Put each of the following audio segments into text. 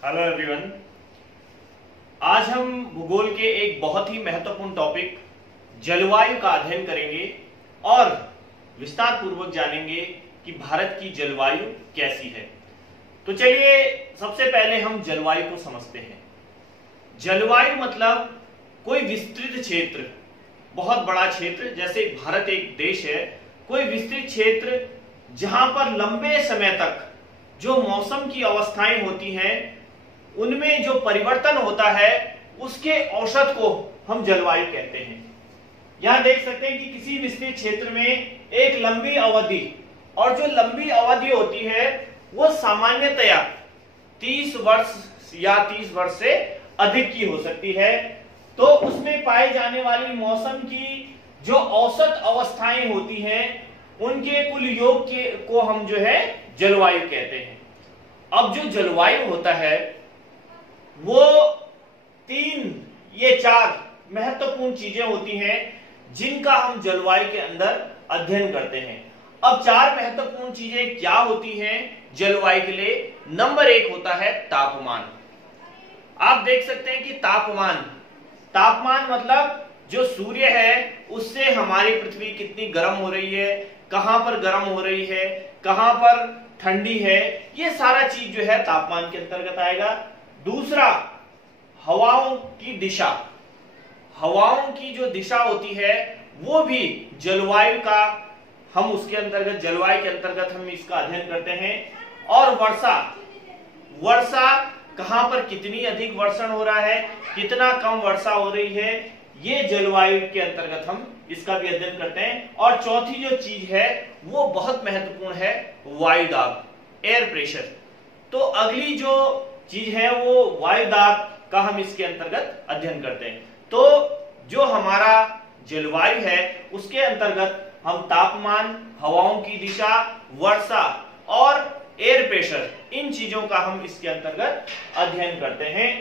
Hello everyone. आज हम भूगोल के एक बहुत ही महत्वपूर्ण टॉपिक जलवायु का अध्ययन करेंगे और विस्तार पूर्वक जानेंगे कि भारत की जलवायु कैसी है। तो चलिए सबसे पहले हम जलवायु को समझते हैं। जलवायु मतलब कोई विस्तृत क्षेत्र, बहुत बड़ा क्षेत्र, जैसे भारत एक देश है, कोई विस्तृत क्षेत्र जहां पर लंबे समय तक जो मौसम की अवस्थाएं होती हैं उनमें जो परिवर्तन होता है उसके औसत को हम जलवायु कहते हैं। यहां देख सकते हैं कि किसी विस्तृत क्षेत्र में एक लंबी अवधि, और जो लंबी अवधि होती है वो सामान्यतया 30 वर्ष या 30 वर्ष से अधिक की हो सकती है। तो उसमें पाए जाने वाली मौसम की जो औसत अवस्थाएं होती हैं उनके कुल योग को हम जो है जलवायु कहते हैं। अब जो जलवायु होता है वो 4 महत्वपूर्ण चीजें होती हैं जिनका हम जलवायु के अंदर अध्ययन करते हैं। अब 4 महत्वपूर्ण चीजें क्या होती हैं जलवायु के लिए? नंबर 1 होता है तापमान। आप देख सकते हैं कि तापमान मतलब जो सूर्य है उससे हमारी पृथ्वी कितनी गर्म हो रही है, कहां पर गर्म हो रही है, कहां पर ठंडी है, ये सारा चीज जो है तापमान के अंतर्गत आएगा। दूसरा, हवाओं की दिशा। हवाओं की जो दिशा होती है वो भी जलवायु का, हम उसके अंतर्गत, जलवायु के अंतर्गत हम इसका अध्ययन करते हैं। और वर्षा कहां पर कितनी अधिक वर्षण हो रहा है, कितना कम वर्षा हो रही है, ये जलवायु के अंतर्गत हम इसका भी अध्ययन करते हैं। और चौथी जो चीज है वो बहुत महत्वपूर्ण है, वायु दाब, एयर प्रेशर। तो अगली जो चीज है वो वायु दाब का हम इसके अंतर्गत अध्ययन करते हैं। तो जो हमारा जलवायु है उसके अंतर्गत हम तापमान, हवाओं की दिशा, वर्षा और एयर प्रेशर, इन चीजों का हम इसके अंतर्गत अध्ययन करते हैं।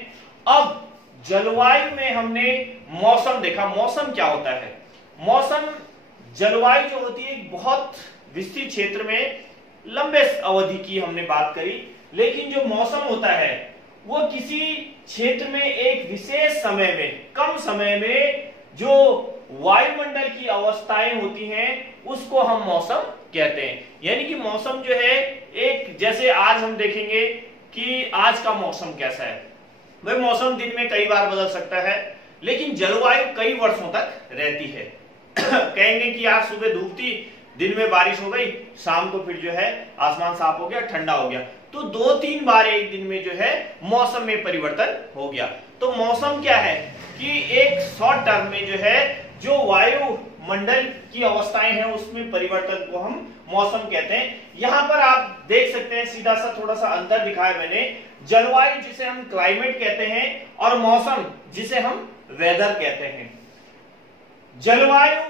अब जलवायु में हमने मौसम देखा। मौसम क्या होता है? मौसम, जलवायु जो होती है एक बहुत विस्तृत क्षेत्र में लंबे अवधि की हमने बात करी, लेकिन जो मौसम होता है वो किसी क्षेत्र में एक विशेष समय में, कम समय में जो वायुमंडल की अवस्थाएं होती हैं उसको हम मौसम कहते हैं। यानी कि मौसम जो है एक, जैसे आज हम देखेंगे कि आज का मौसम कैसा है। भाई मौसम दिन में कई बार बदल सकता है, लेकिन जलवायु कई वर्षों तक रहती है। कहेंगे कि आज सुबह धूप थी, दिन में बारिश हो गई, शाम को फिर जो है आसमान साफ हो गया, ठंडा हो गया। तो 2-3 बार एक दिन में जो है मौसम में परिवर्तन हो गया। तो मौसम क्या है कि एक शॉर्ट टर्म में जो है जो वायुमंडल की अवस्थाएं हैं उसमें परिवर्तन को हम मौसम कहते हैं। यहां पर आप देख सकते हैं सीधा सा थोड़ा सा अंतर दिखाया मैंने। जलवायु जिसे हम क्लाइमेट कहते हैं और मौसम जिसे हम वेदर कहते हैं। जलवायु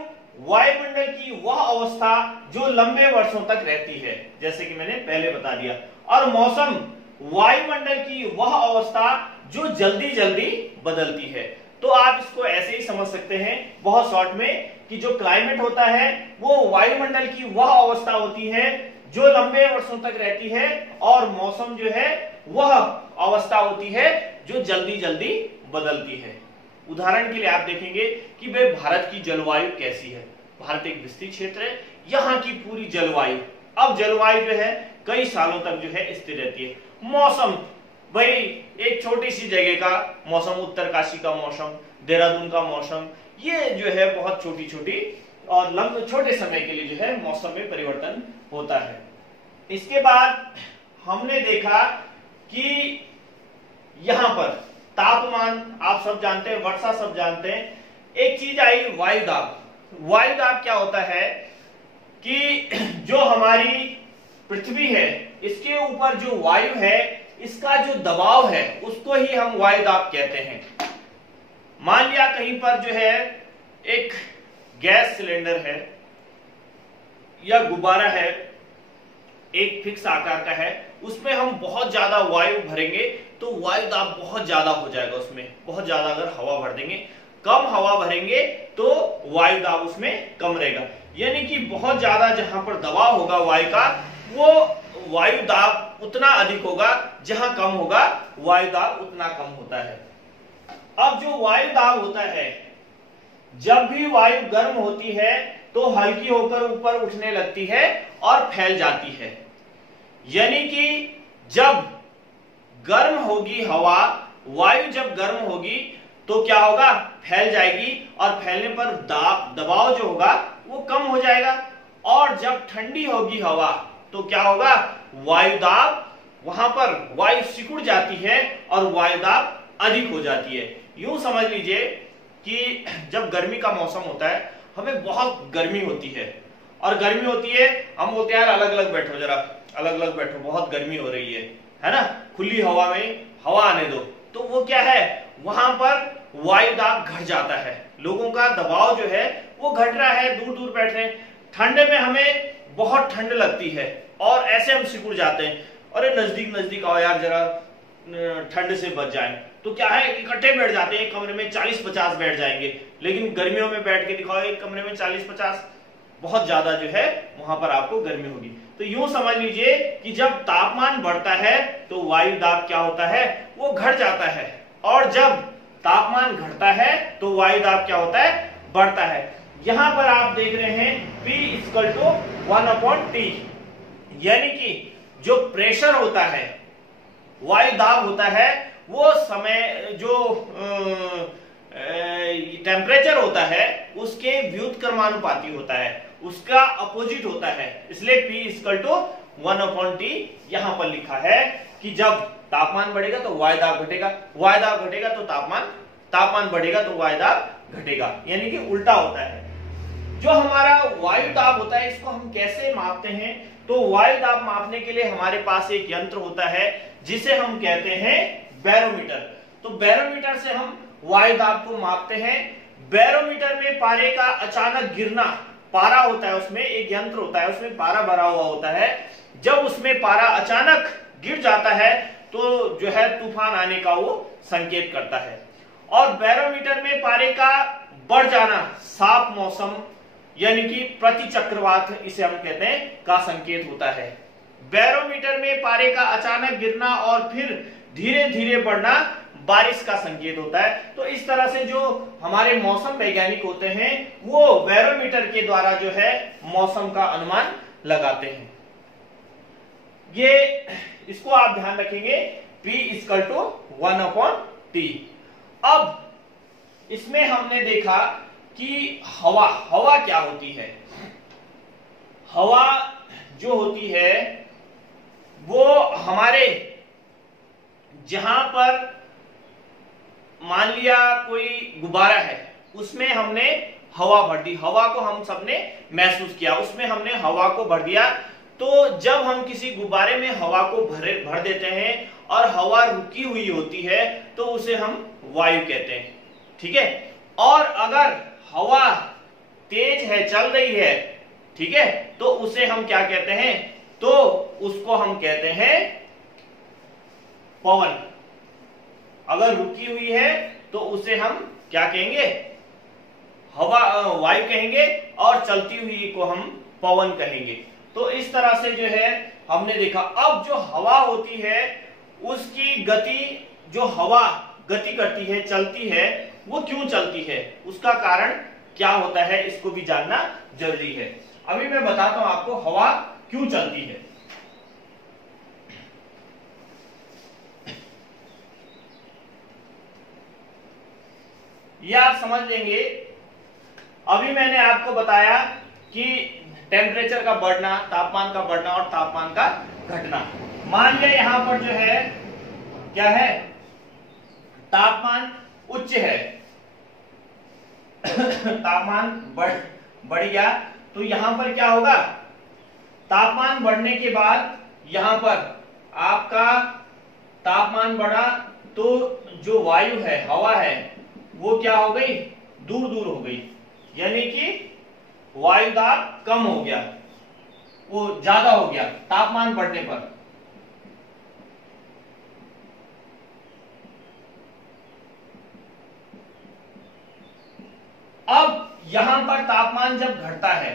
वायुमंडल की वह अवस्था जो लंबे वर्षों तक रहती है, जैसे कि मैंने पहले बता दिया। और मौसम वायुमंडल की वह अवस्था जो जल्दी जल्दी बदलती है। तो आप इसको ऐसे ही समझ सकते हैं बहुत शॉर्ट में कि जो क्लाइमेट होता है वो वायुमंडल की वह अवस्था होती है जो लंबे वर्षों तक रहती है, और मौसम जो है वह अवस्था होती है जो जल्दी जल्दी बदलती है। उदाहरण के लिए आप देखेंगे कि भाई भारत की जलवायु कैसी है। भारत एक विस्तृत क्षेत्र है, यहाँ की पूरी जलवायु, अब जलवायु जो है कई सालों तक जो है स्थिर रहती है। मौसम, भाई एक छोटी सी जगह का मौसम, उत्तरकाशी का मौसम, देहरादून का मौसम, ये जो है बहुत छोटी छोटी और लंबे छोटे समय के लिए जो है मौसम में परिवर्तन होता है। इसके बाद हमने देखा कि यहां पर तापमान आप सब जानते हैं, वर्षा सब जानते हैं। एक चीज आई वायु दाब। वायु दाब क्या होता है कि जो हमारी पृथ्वी है इसके ऊपर जो वायु है इसका जो दबाव है उसको ही हम वायु दाब कहते हैं। मान लिया कहीं पर जो है एक गैस सिलेंडर है या गुब्बारा है, एक फिक्स आकार का है, उसमें हम बहुत ज्यादा वायु भरेंगे तो वायु दाब बहुत ज्यादा हो जाएगा। उसमें बहुत ज्यादा अगर हवा भर देंगे, कम हवा भरेंगे तो वायु दाब उसमें कम रहेगा। यानी कि बहुत ज्यादा जहां पर दबाव होगा वायु का, वो वायु दाब उतना अधिक होगा, जहां कम होगा वायु दाब उतना कम होता है। अब जो वायु दाब होता है, जब भी वायु गर्म होती है तो हल्की होकर ऊपर उठने लगती है और फैल जाती है। यानी कि जब गर्म होगी हवा, वायु जब गर्म होगी तो क्या होगा, फैल जाएगी और फैलने पर दबाव जो होगा वो कम हो जाएगा। और जब ठंडी होगी हवा तो क्या होगा, वायु दाब, वहां पर वायु सिकुड़ जाती है और वायु दाब अधिक हो जाती है। यूं समझ लीजिए कि जब गर्मी का मौसम होता है, हमें बहुत गर्मी होती है और गर्मी होती है, हम बोलते हैं यार अलग अलग बैठो, जरा अलग अलग बैठो, बहुत गर्मी हो रही है ना, खुली हवा में हवा आने दो। तो वो क्या है, वहां पर वायु दाब घट जाता है, लोगों का दबाव जो है वो घट रहा है, दूर दूर बैठ रहे हैं। ठंड में हमें बहुत ठंड लगती है और ऐसे हम सिकुड़ जाते हैं, अरे नजदीक नजदीक आओ यार, जरा ठंड से बच जाए। तो क्या है, इकट्ठे बैठ जाते हैं, एक कमरे में 40-50 बैठ जाएंगे। लेकिन गर्मियों में बैठ के दिखाओ एक कमरे में 40-50, बहुत ज्यादा जो है वहां पर आपको गर्मी होगी। तो यूं समझ लीजिए कि जब तापमान बढ़ता है तो वायु दाब क्या होता है, वो घट जाता है, और जब तापमान घटता है तो वायु दाब क्या होता है, बढ़ता है। यहां पर आप देख रहे हैं P = 1/T, यानी कि जो प्रेशर होता है, वायु दाब होता है, वो समय जो टेम्परेचर होता है उसके व्युत्क्रमानुपाती होता है, उसका अपोजिट होता है। इसलिए P = 1/T यहां पर लिखा है कि जब तापमान बढ़ेगा तो वायु दाब घटेगा, वायु दाब घटेगा तो तापमान बढ़ेगा तो वायु दाब घटेगा, यानी कि उल्टा होता है। जो हमारा वायु दाब होता है, इसको हम कैसे मापते हैं, तो वायु दाब मापने के लिए हमारे पास एक यंत्र होता है जिसे हम कहते हैं बैरोमीटर। तो बैरोमीटर से हम वायु दाब को मापते हैं। बैरोमीटर में पारे का अचानक गिरना, पारा होता है, उसमें एक यंत्र होता है, उसमें पारा भरा हुआ होता है। जब उसमें पारा अचानक गिर जाता है तो जो है तूफान आने का वो संकेत करता है। और बैरोमीटर में पारे का बढ़ जाना, साफ मौसम यानी कि प्रति चक्रवात इसे हम कहते हैं, का संकेत होता है। बैरोमीटर में पारे का अचानक गिरना और फिर धीरे धीरे बढ़ना बारिश का संकेत होता है। तो इस तरह से जो हमारे मौसम वैज्ञानिक होते हैं वो बैरोमीटर के द्वारा जो है मौसम का अनुमान लगाते हैं। ये इसको आप ध्यान रखेंगे, P = 1/T। अब इसमें हमने देखा कि हवा क्या होती है। हवा जो होती है वो हमारे, जहां पर मान लिया कोई गुब्बारा है, उसमें हमने हवा भर दी, हवा को हम सबने महसूस किया, उसमें हमने हवा को भर दिया। तो जब हम किसी गुब्बारे में हवा को भर देते हैं और हवा रुकी हुई होती है तो उसे हम वायु कहते हैं, ठीक है। और अगर हवा तेज है, चल रही है, ठीक है, तो उसे हम क्या कहते हैं, तो उसको हम कहते हैं पवन। अगर रुकी हुई है तो उसे हम क्या कहेंगे, वायु कहेंगे, और चलती हुई को हम पवन कहेंगे। तो इस तरह से जो है हमने देखा। अब जो हवा होती है उसकी गति, जो हवा गति करती है, चलती है, वो क्यों चलती है, उसका कारण क्या होता है, इसको भी जानना जरूरी है। अभी मैं बताता हूं आपको हवा क्यों चलती है। ये आप समझ लेंगे। अभी मैंने आपको बताया कि टेम्परेचर का बढ़ना, तापमान का बढ़ना और तापमान का घटना। मान लिया यहां पर जो है क्या है, तापमान उच्च है तापमान बढ़ गया, तो यहां पर क्या होगा, तापमान बढ़ने के बाद यहां पर आपका तापमान बढ़ा तो जो वायु है, हवा है, वो क्या हो गई, दूर दूर हो गई, यानी कि वायु दाब कम हो गया, वो ज्यादा हो गया तापमान बढ़ने पर। अब यहां पर तापमान जब घटता है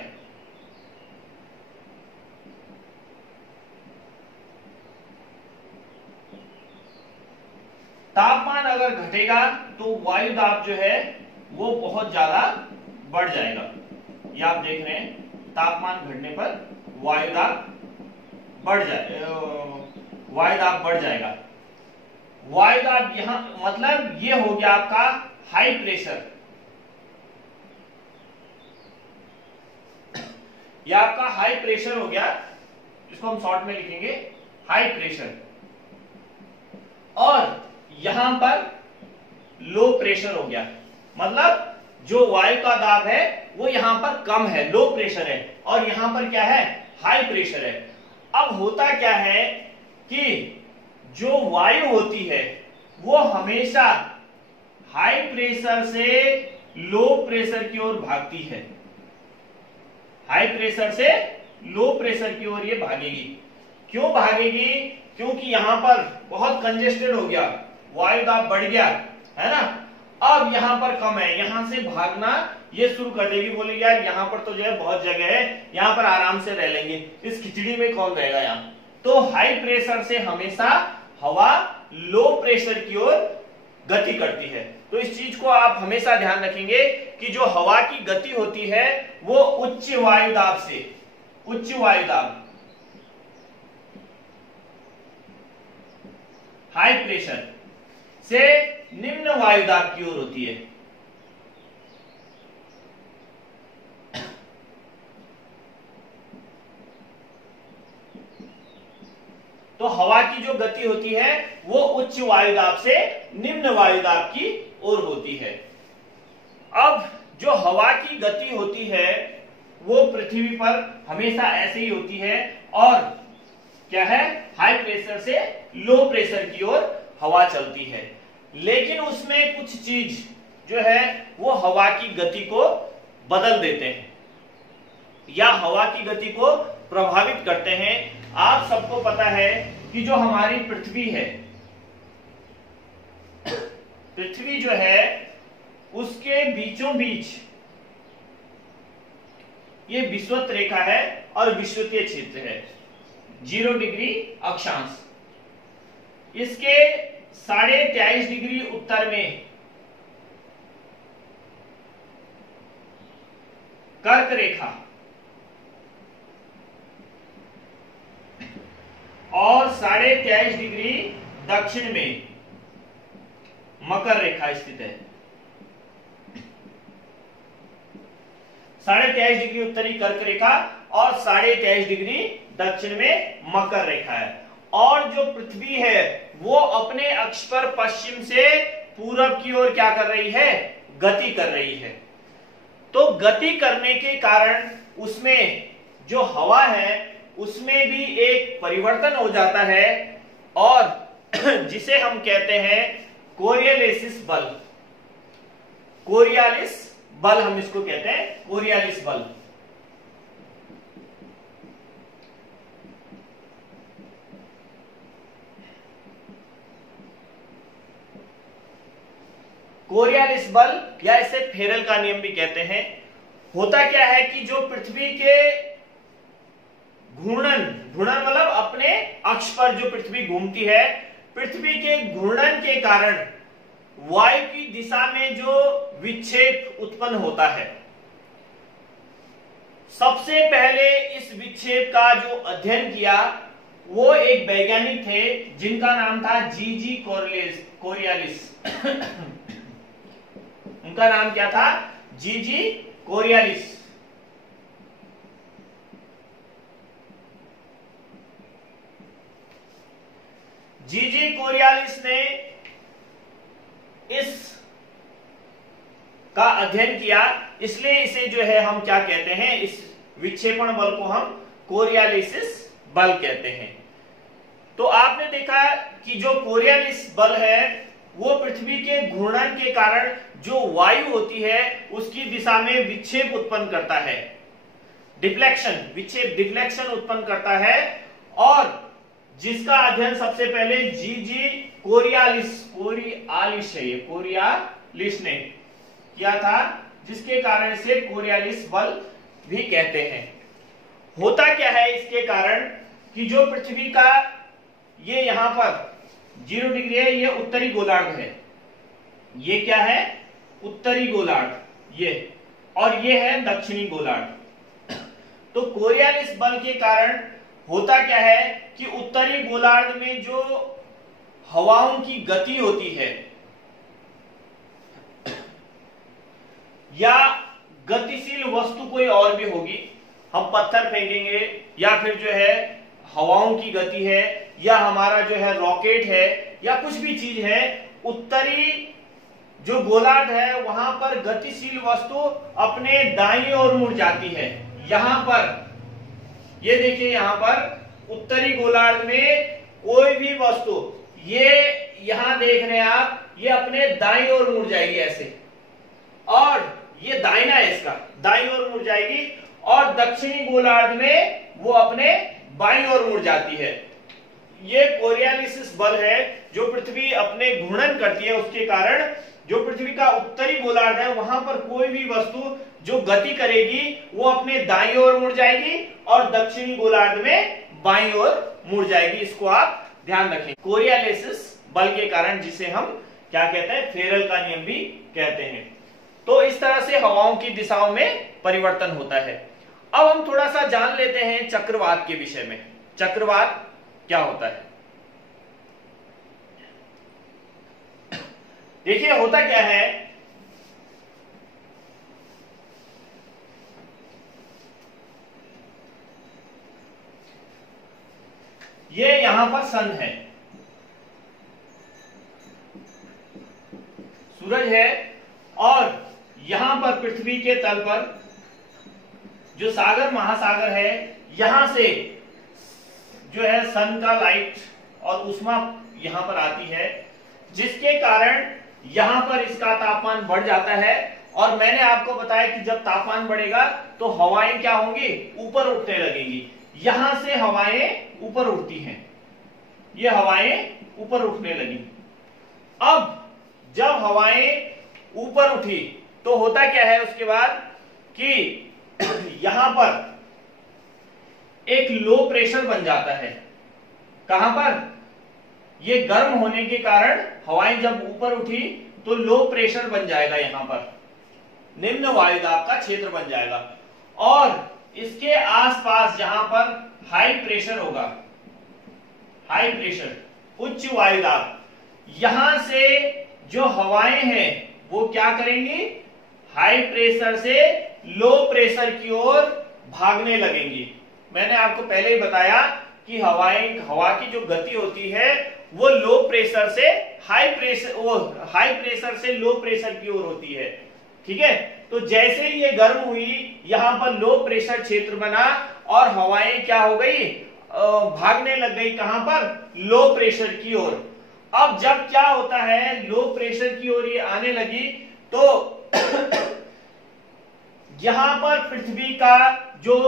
अगर घटेगा तो वायु दाब जो है वो बहुत ज्यादा बढ़ जाएगा। ये आप देख रहे हैं, तापमान घटने पर वायु दाब बढ़ जाएगा। वायु दाब यहां मतलब ये हो गया आपका हाई प्रेशर, ये आपका हाई प्रेशर हो गया, इसको हम शॉर्ट में लिखेंगे हाई प्रेशर। और यहां पर लो प्रेशर हो गया, मतलब जो वायु का दाब है वो यहां पर कम है, लो प्रेशर है, और यहां पर क्या है, हाई प्रेशर है। अब होता क्या है कि जो वायु होती है वो हमेशा हाई प्रेशर से लो प्रेशर की ओर भागती है, हाई प्रेशर से लो प्रेशर की ओर ये भागेगी। क्यों भागेगी? क्योंकि यहां पर बहुत कंजेस्टेड हो गया, वायु दाब बढ़ गया है ना, अब यहां पर कम है, यहां से भागना ये शुरू कर देगी, बोलेगी यार यहां पर तो जो है बहुत जगह है, यहां पर आराम से रह लेंगे, इस खिचड़ी में कौन रहेगा यहाँ। तो हाई प्रेशर से हमेशा हवा लो प्रेशर की ओर गति करती है। तो इस चीज को आप हमेशा ध्यान रखेंगे कि जो हवा की गति होती है वो उच्च वायु दाब से, उच्च वायु दाब हाई प्रेशर से निम्न वायु दाब की ओर होती है। तो हवा की जो गति होती है वो उच्च वायु दाब से निम्न वायु दाब की ओर होती है। अब जो हवा की गति होती है वो पृथ्वी पर हमेशा ऐसे ही होती है, और क्या है, हाई प्रेशर से लो प्रेशर की ओर हवा चलती है। लेकिन उसमें कुछ चीज जो है वो हवा की गति को बदल देते हैं या हवा की गति को प्रभावित करते हैं। आप सबको पता है कि जो हमारी पृथ्वी है, पृथ्वी जो है उसके बीचों बीच ये विषुवत रेखा है और विषुवतीय क्षेत्र है, 0 डिग्री अक्षांश। इसके 23.5 डिग्री उत्तर में कर्क रेखा और 23.5 डिग्री दक्षिण में मकर रेखा स्थित है। 23.5 डिग्री उत्तरी कर्क रेखा और 23.5 डिग्री दक्षिण में मकर रेखा है। और जो पृथ्वी है वो अपने अक्ष पर पश्चिम से पूरब की ओर क्या कर रही है, गति कर रही है। तो गति करने के कारण उसमें जो हवा है उसमें भी एक परिवर्तन हो जाता है, और जिसे हम कहते हैं कोरियोलिस बल। कोरियोलिस बल हम इसको कहते हैं, कोरियोलिस बल। कोरियोलिस बल या इसे फेरल का नियम भी कहते हैं। होता क्या है कि जो पृथ्वी के घूर्णन, घूर्णन मतलब अपने अक्ष पर जो पृथ्वी घूमती है, पृथ्वी के घूर्णन के कारण वायु की दिशा में जो विक्षेप उत्पन्न होता है, सबसे पहले इस विक्षेप का जो अध्ययन किया वो एक वैज्ञानिक थे जिनका नाम था जी कोरियोलिस। उनका नाम क्या था, जी कोरियोलिस। जी कोरियोलिस ने इस का अध्ययन किया, इसलिए इसे जो है हम क्या कहते हैं, इस विक्षेपण बल को हम कोरियोलिस बल कहते हैं। तो आपने देखा कि जो कोरियोलिस बल है वो पृथ्वी के घूर्णन के कारण जो वायु होती है उसकी दिशा में विक्षेप उत्पन्न करता है, डिफ्लेक्शन, विक्षेप डिफ्लेक्शन उत्पन्न करता है, और जिसका अध्ययन सबसे पहले जी कोरियोलिस है, ये कोरियोलिस ने किया था, जिसके कारण से कोरियोलिस बल भी कहते हैं। होता क्या है इसके कारण कि जो पृथ्वी का ये यहां पर 0 डिग्री है, ये उत्तरी गोलार्ध है, ये क्या है, उत्तरी गोलार्ध ये, और ये है दक्षिणी गोलार्ध। तो कोरियालिस बल के कारण होता क्या है कि उत्तरी गोलार्ध में जो हवाओं की गति होती है या गतिशील वस्तु कोई और भी होगी, हम पत्थर फेंकेंगे या फिर जो है हवाओं की गति है या हमारा जो है रॉकेट है या कुछ भी चीज है, उत्तरी जो गोलार्ध है वहां पर गतिशील वस्तु अपने दाईं ओर मुड़ जाती है। यहां पर ये देखिए, यहां पर उत्तरी गोलार्ध में कोई भी वस्तु, ये यहां देख रहे हैं आप, ये अपने दाईं ओर मुड़ जाएगी ऐसे, और ये दाहिना है इसका, दाईं ओर मुड़ जाएगी, और दक्षिणी गोलार्ध में वो अपने बाईं ओर मुड़ जाती है। ये कोरियालिस बल है जो पृथ्वी अपने घूर्णन करती है, उसके कारण जो पृथ्वी का उत्तरी गोलार्ध है वहां पर कोई भी वस्तु जो गति करेगी वो अपने दाईं ओर मुड़ जाएगी और दक्षिणी गोलार्ध में बाईं ओर मुड़ जाएगी। इसको आप ध्यान रखें, कोरियालिस बल के कारण, जिसे हम क्या कहते हैं, फेरल का नियम भी कहते हैं। तो इस तरह से हवाओं की दिशाओं में परिवर्तन होता है। अब हम थोड़ा सा जान लेते हैं चक्रवात के विषय में। चक्रवात क्या होता है? देखिए होता क्या है, ये यहां पर सन है, सूरज है, और यहां पर पृथ्वी के तल पर जो सागर महासागर है, यहां से जो है सन का लाइट और ऊष्मा यहां पर आती है, जिसके कारण यहां पर इसका तापमान बढ़ जाता है। और मैंने आपको बताया कि जब तापमान बढ़ेगा तो हवाएं क्या होंगी, ऊपर उठने लगेंगी। यहां से हवाएं ऊपर उठती हैं, ये हवाएं ऊपर उठने लगी। अब जब हवाएं ऊपर उठी तो होता क्या है उसके बाद कि यहां पर एक लो प्रेशर बन जाता है। कहां पर? ये गर्म होने के कारण हवाएं जब ऊपर उठी तो लो प्रेशर बन जाएगा, यहां पर निम्न वायुदाब का क्षेत्र बन जाएगा, और इसके आसपास जहां पर हाई प्रेशर होगा, हाई प्रेशर उच्च वायुदाब, यहां से जो हवाएं हैं वो क्या करेंगी, हाई प्रेशर से लो प्रेशर की ओर भागने लगेंगी। मैंने आपको पहले ही बताया कि हवा की जो गति होती है वो लो प्रेशर से हाई प्रेशर से लो प्रेशर की ओर होती है। ठीक है, तो जैसे ही ये गर्म हुई, यहां पर लो प्रेशर क्षेत्र बना और हवाएं क्या हो गई, भागने लग गई, कहां पर, लो प्रेशर की ओर। अब जब क्या होता है, लो प्रेशर की ओर ये आने लगी तो यहां पर पृथ्वी का जो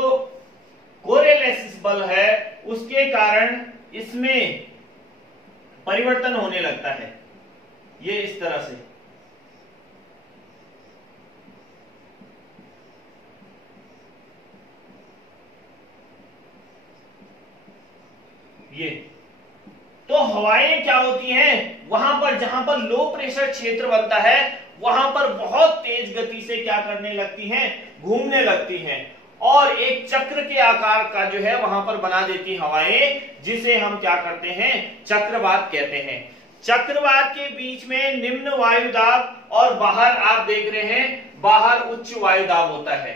कोरियालिस बल है उसके कारण इसमें परिवर्तन होने लगता है, ये इस तरह से। ये तो हवाएं क्या होती हैं, वहां पर जहां पर लो प्रेशर क्षेत्र बनता है वहां पर बहुत तेज गति से क्या करने लगती हैं, घूमने लगती हैं, और एक चक्र के आकार का जो है वहां पर बना देती हवाएं, जिसे हम क्या करते हैं, चक्रवात कहते हैं। चक्रवात के बीच में निम्न वायुदाब और बाहर आप देख रहे हैं बाहर उच्च वायुदाब होता है।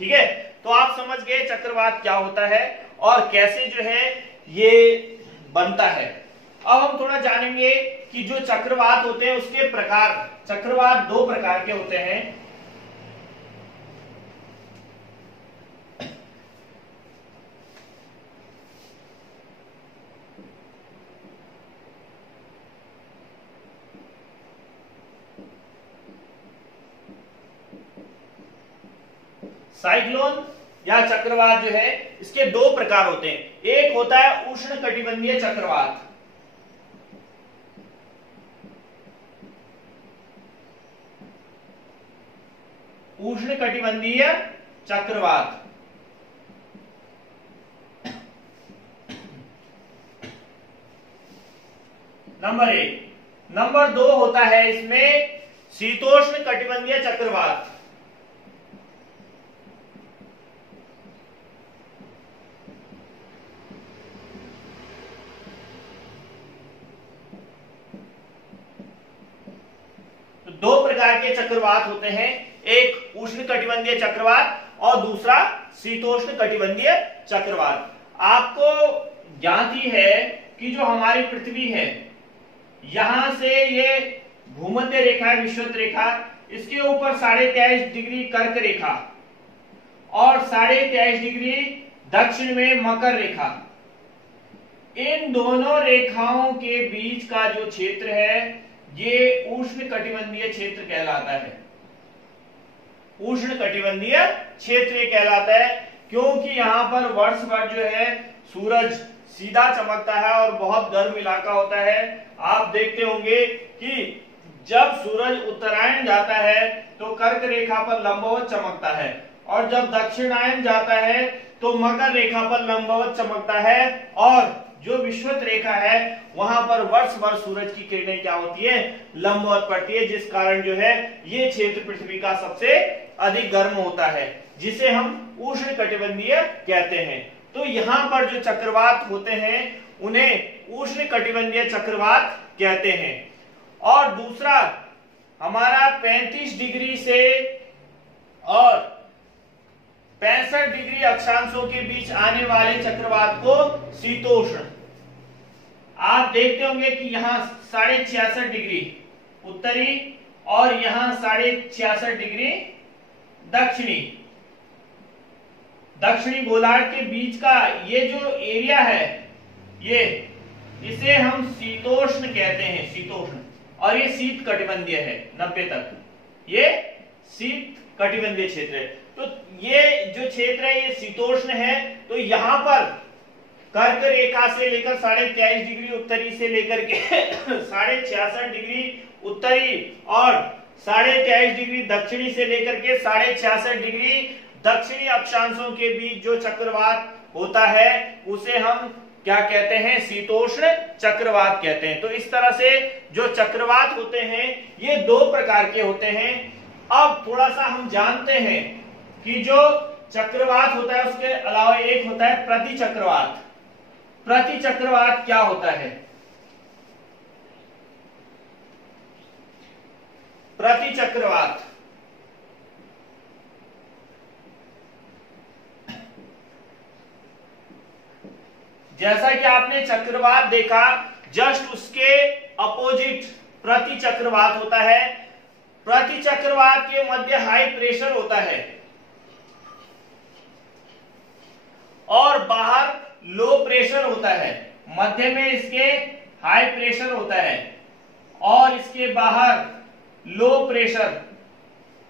ठीक है, तो आप समझ गए चक्रवात क्या होता है और कैसे जो है ये बनता है। अब हम थोड़ा जानेंगे कि जो चक्रवात होते हैं उसके प्रकार। चक्रवात दो प्रकार के होते हैं। साइक्लोन या चक्रवात जो है इसके दो प्रकार होते हैं। एक होता है उष्णकटिबंधीय चक्रवात, उष्णकटिबंधीय चक्रवात। नंबर एक। नंबर दो होता है इसमें शीतोष्ण कटिबंधीय चक्रवात। तो दो प्रकार के चक्रवात होते हैं, एक उष्ण कटिबंधीय चक्रवात और दूसरा शीतोष्ण कटिबंधीय चक्रवात। आपको ज्ञात ही है कि जो हमारी पृथ्वी है, यहां से ये भूमध्य रेखा है, विषुवत रेखा, इसके ऊपर 23.5 डिग्री कर्क रेखा और 23.5 डिग्री दक्षिण में मकर रेखा। इन दोनों रेखाओं के बीच का जो क्षेत्र है ये उष्ण कटिबंधीय क्षेत्र कहलाता है। उष्ण कटिबंधीय क्षेत्र कहलाता है क्योंकि यहां पर वर्ष भर जो है सूरज सीधा चमकता है और बहुत गर्म इलाका होता है। आप देखते होंगे कि जब सूरज उत्तरायण जाता है तो कर्क रेखा पर लंबवत चमकता है और जब दक्षिणायन जाता है तो मकर रेखा पर लंबवत चमकता है और जो विषुवत रेखा है वहां पर वर्ष भर सूरज की किरणें क्या होती है, लंबवत पड़ती है, जिस कारण जो है ये क्षेत्र पृथ्वी का सबसे अधिक गर्म होता है, जिसे हम उष्ण कटिबंधीय कहते हैं। तो यहाँ पर जो चक्रवात होते हैं उन्हें उष्ण कटिबंधीय चक्रवात कहते हैं। और दूसरा हमारा 35 डिग्री से और 65 डिग्री अक्षांशों के बीच आने वाले चक्रवात को शीतोष्ण। आप देखते होंगे कि यहाँ 66.5 डिग्री उत्तरी और यहाँ 66.5 डिग्री दक्षिणी गोलार्ध के बीच का ये जो एरिया है ये इसे हम शीतोष्ण कहते हैं, शीतोष्ण। और ये शीत कटिबंधीय है, 90 तक ये शीत कटिबंधीय क्षेत्र है। तो ये जो क्षेत्र है ये शीतोष्ण है। तो यहाँ पर कर्क रेखा से लेकर 23.5 डिग्री उत्तरी से लेकर के 66.5 डिग्री उत्तरी और 23.5 डिग्री दक्षिणी से लेकर के 66.5 डिग्री दक्षिणी अक्षांशों के बीच जो चक्रवात होता है उसे हम क्या कहते हैं, शीतोष्ण चक्रवात कहते हैं। तो इस तरह से जो चक्रवात होते हैं ये दो प्रकार के होते हैं। अब थोड़ा सा हम जानते हैं कि जो चक्रवात होता है उसके अलावा एक होता है प्रतिचक्रवात। प्रतिचक्रवात क्या होता है? प्रतिचक्रवात जैसा कि आपने चक्रवात देखा, जस्ट उसके अपोजिट प्रतिचक्रवात होता है। प्रतिचक्रवात के मध्य हाई प्रेशर होता है और बाहर लो प्रेशर होता है। मध्य में इसके हाई प्रेशर होता है और इसके बाहर लो प्रेशर।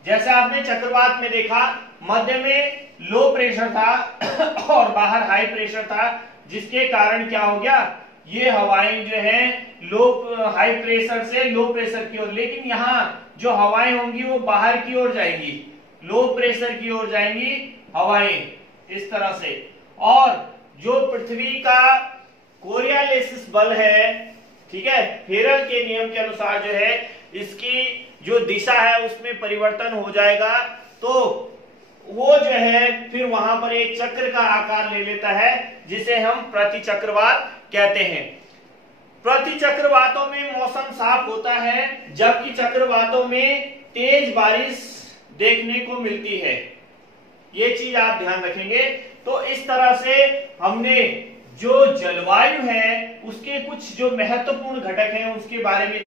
जैसे आपने चक्रवात में देखा, मध्य में लो प्रेशर था और बाहर हाई प्रेशर था, जिसके कारण क्या हो गया, ये हवाएं जो है हाई प्रेशर से लो प्रेशर की ओर, लेकिन यहाँ जो हवाएं होंगी वो बाहर की ओर जाएंगी, लो प्रेशर की ओर जाएंगी हवाएं, इस तरह से। और जो पृथ्वी का कोरियोलिस बल है, ठीक है, हेरल के नियम के अनुसार जो है इसकी जो दिशा है उसमें परिवर्तन हो जाएगा, तो वो जो है फिर वहां पर एक चक्र का आकार ले लेता है, जिसे हम प्रतिचक्रवात कहते हैं। प्रतिचक्रवातों में मौसम साफ होता है, जबकि चक्रवातों में तेज बारिश देखने को मिलती है। ये चीज आप ध्यान रखेंगे। तो इस तरह से हमने जो जलवायु है उसके कुछ जो महत्वपूर्ण घटक हैं उसके बारे में